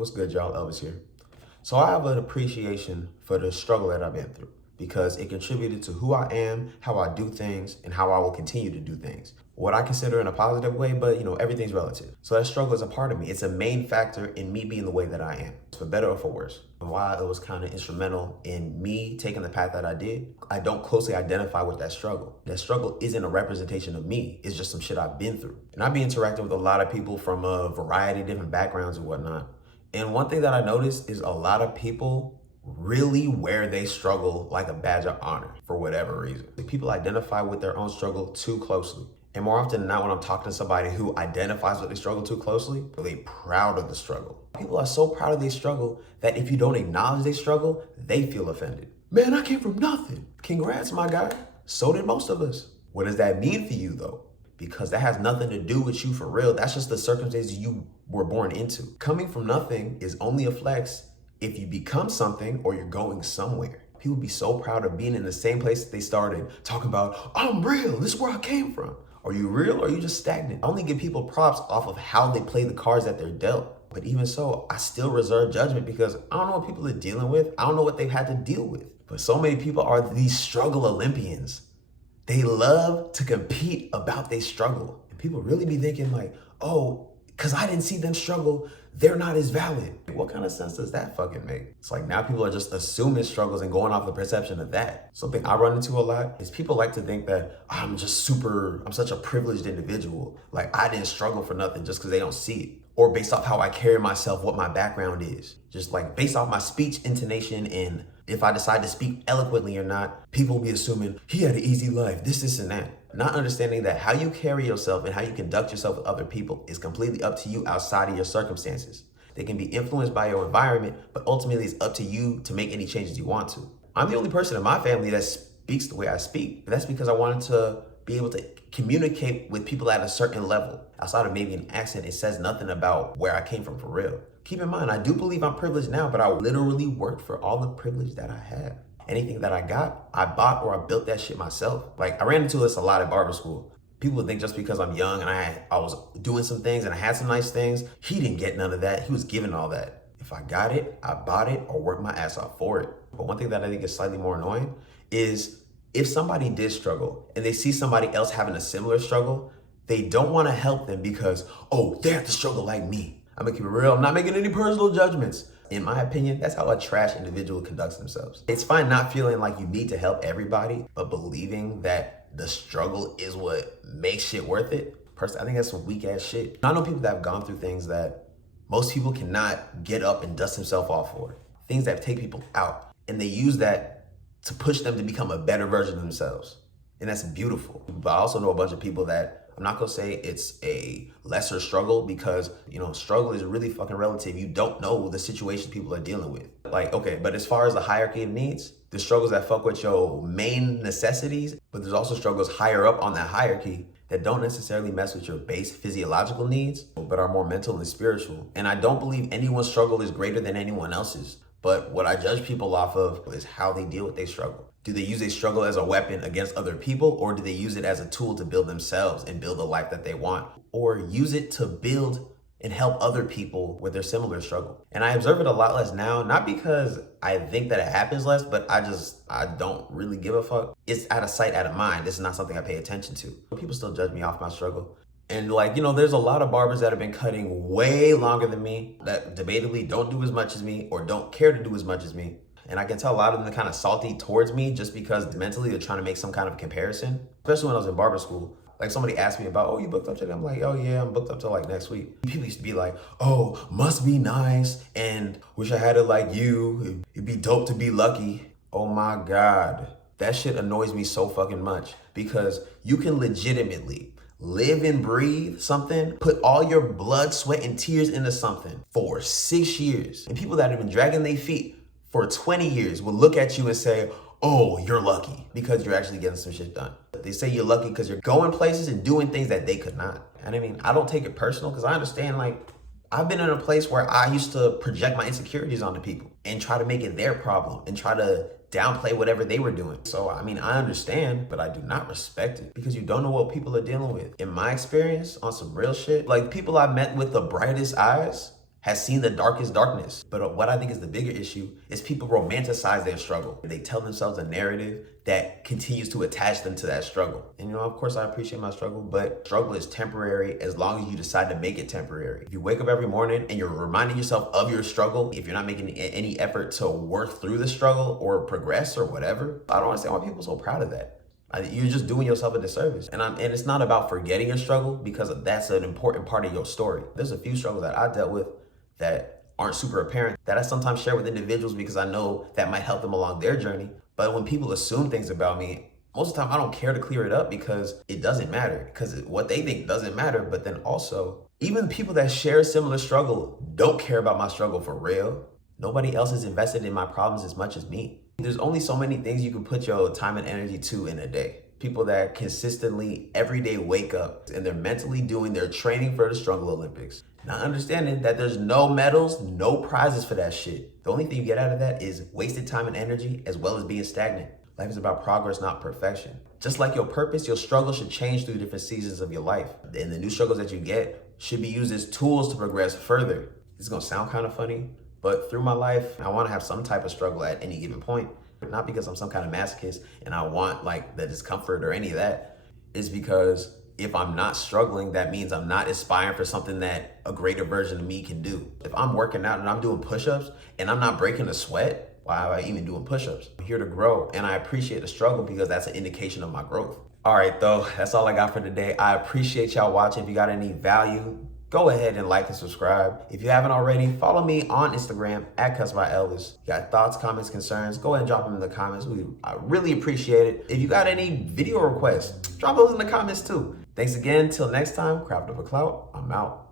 What's good, y'all? Elvis here. So I have an appreciation for the struggle that I've been through because it contributed to who I am, how I do things, and how I will continue to do things. What I consider in a positive way, but everything's relative. So that struggle is a part of me. It's a main factor in me being the way that I am, for better or for worse. And while it was kind of instrumental in me taking the path that I did, I don't closely identify with that struggle. That struggle isn't a representation of me. It's just some shit I've been through. And I be interacting with a lot of people from a variety of different backgrounds and whatnot. And one thing that I noticed is a lot of people really wear they struggle like a badge of honor for whatever reason. People identify with their own struggle too closely. And more often than not, when I'm talking to somebody who identifies with their struggle too closely, they're proud of the struggle. People are so proud of their struggle that if you don't acknowledge their struggle, they feel offended. Man, I came from nothing. Congrats, my guy. So did most of us. What does that mean for you, though? Because that has nothing to do with you for real. That's just the circumstances you were born into. Coming from nothing is only a flex if you become something or you're going somewhere. People be so proud of being in the same place that they started, talking about, I'm real, this is where I came from. Are you real or are you just stagnant? I only give people props off of how they play the cards that they're dealt. But even so, I still reserve judgment because I don't know what people are dealing with. I don't know what they've had to deal with. But so many people are these struggle Olympians. They love to compete about their struggle. And people really be thinking like, oh, because I didn't see them struggle, they're not as valid. What kind of sense does that fucking make? It's like now people are just assuming struggles and going off the perception of that. Something I run into a lot is people like to think that I'm such a privileged individual. Like I didn't struggle for nothing just because they don't see it. Or based off how I carry myself, what my background is. Just like based off my speech intonation and if I decide to speak eloquently or not, people will be assuming he had an easy life, this and that. Not understanding that how you carry yourself and how you conduct yourself with other people is completely up to you outside of your circumstances. They can be influenced by your environment, but ultimately it's up to you to make any changes you want to. I'm the only person in my family that speaks the way I speak. And that's because I wanted to be able to communicate with people at a certain level. Outside of maybe an accent, it says nothing about where I came from for real. Keep in mind, I do believe I'm privileged now, but I literally worked for all the privilege that I have. Anything that I got, I bought or I built that shit myself. Like I ran into this a lot at barber school. People would think just because I'm young and I was doing some things and I had some nice things, he didn't get none of that. He was given all that. If I got it, I bought it or worked my ass off for it. But one thing that I think is slightly more annoying is if somebody did struggle and they see somebody else having a similar struggle, they don't want to help them because, oh, they have to struggle like me. I'm gonna keep it real. I'm not making any personal judgments. In my opinion, that's how a trash individual conducts themselves. It's fine not feeling like you need to help everybody, but believing that the struggle is what makes shit worth it. Personally, I think that's some weak ass shit. I know people that have gone through things that most people cannot get up and dust themselves off for. Things that take people out. And they use that to push them to become a better version of themselves. And that's beautiful. But I also know a bunch of people that I'm not gonna say it's a lesser struggle because, struggle is really fucking relative. You don't know the situations people are dealing with. Like, okay, but as far as the hierarchy of needs, there's struggles that fuck with your main necessities, but there's also struggles higher up on that hierarchy that don't necessarily mess with your base physiological needs, but are more mental and spiritual. And I don't believe anyone's struggle is greater than anyone else's. But what I judge people off of is how they deal with their struggle. Do they use a struggle as a weapon against other people, or do they use it as a tool to build themselves and build the life that they want? Or use it to build and help other people with their similar struggle? And I observe it a lot less now, not because I think that it happens less, but I don't really give a fuck. It's out of sight, out of mind. This is not something I pay attention to. People still judge me off my struggle. And there's a lot of barbers that have been cutting way longer than me that debatably don't do as much as me or don't care to do as much as me. And I can tell a lot of them are kind of salty towards me just because mentally they're trying to make some kind of comparison. Especially when I was in barber school. Like somebody asked me about, oh, you booked up today? I'm like, oh yeah, I'm booked up till like next week. People used to be like, oh, must be nice and wish I had it like you. It'd be dope to be lucky. Oh my God. That shit annoys me so fucking much because you can legitimately live and breathe something, put all your blood, sweat, and tears into something for 6 years. And people that have been dragging their feet for 20 years will look at you and say, oh, you're lucky because you're actually getting some shit done. They say you're lucky because you're going places and doing things that they could not. And I mean, I don't take it personal because I understand I've been in a place where I used to project my insecurities onto people and try to make it their problem and try to downplay whatever they were doing. So, I mean, I understand, but I do not respect it because you don't know what people are dealing with. In my experience, on some real shit, like people I met with the brightest eyes has seen the darkest darkness. But what I think is the bigger issue is people romanticize their struggle. They tell themselves a narrative that continues to attach them to that struggle. And of course I appreciate my struggle, but struggle is temporary as long as you decide to make it temporary. If you wake up every morning and you're reminding yourself of your struggle, if you're not making any effort to work through the struggle or progress or whatever, I don't understand why people are so proud of that. You're just doing yourself a disservice. And it's not about forgetting your struggle, because that's an important part of your story. There's a few struggles that I dealt with that aren't super apparent that I sometimes share with individuals because I know that might help them along their journey. But when people assume things about me, most of the time I don't care to clear it up because it doesn't matter, because what they think doesn't matter. But then also, even people that share a similar struggle don't care about my struggle for real. Nobody else is invested in my problems as much as me. There's only so many things you can put your time and energy to in a day. People that consistently every day wake up and they're mentally doing their training for the Struggle Olympics, not understanding that there's no medals, no prizes for that shit. The only thing you get out of that is wasted time and energy, as well as being stagnant. Life is about progress, not perfection. Just like your purpose, your struggle should change through different seasons of your life. And the new struggles that you get should be used as tools to progress further. It's gonna sound kind of funny, but through my life, I want to have some type of struggle at any given point. Not because I'm some kind of masochist and I want like the discomfort or any of that. It's because if I'm not struggling, that means I'm not aspiring for something that a greater version of me can do. If I'm working out and I'm doing push-ups and I'm not breaking a sweat, why am I even doing push-ups? I'm here to grow, and I appreciate the struggle because that's an indication of my growth. All right, though, that's all I got for today. I appreciate y'all watching. If you got any value, go ahead and like and subscribe. If you haven't already, follow me on Instagram at @CutsByElvis. You got thoughts, comments, concerns, go ahead and drop them in the comments. I really appreciate it. If you got any video requests, drop those in the comments too. Thanks again. Till next time, Craft of a Clout. I'm out.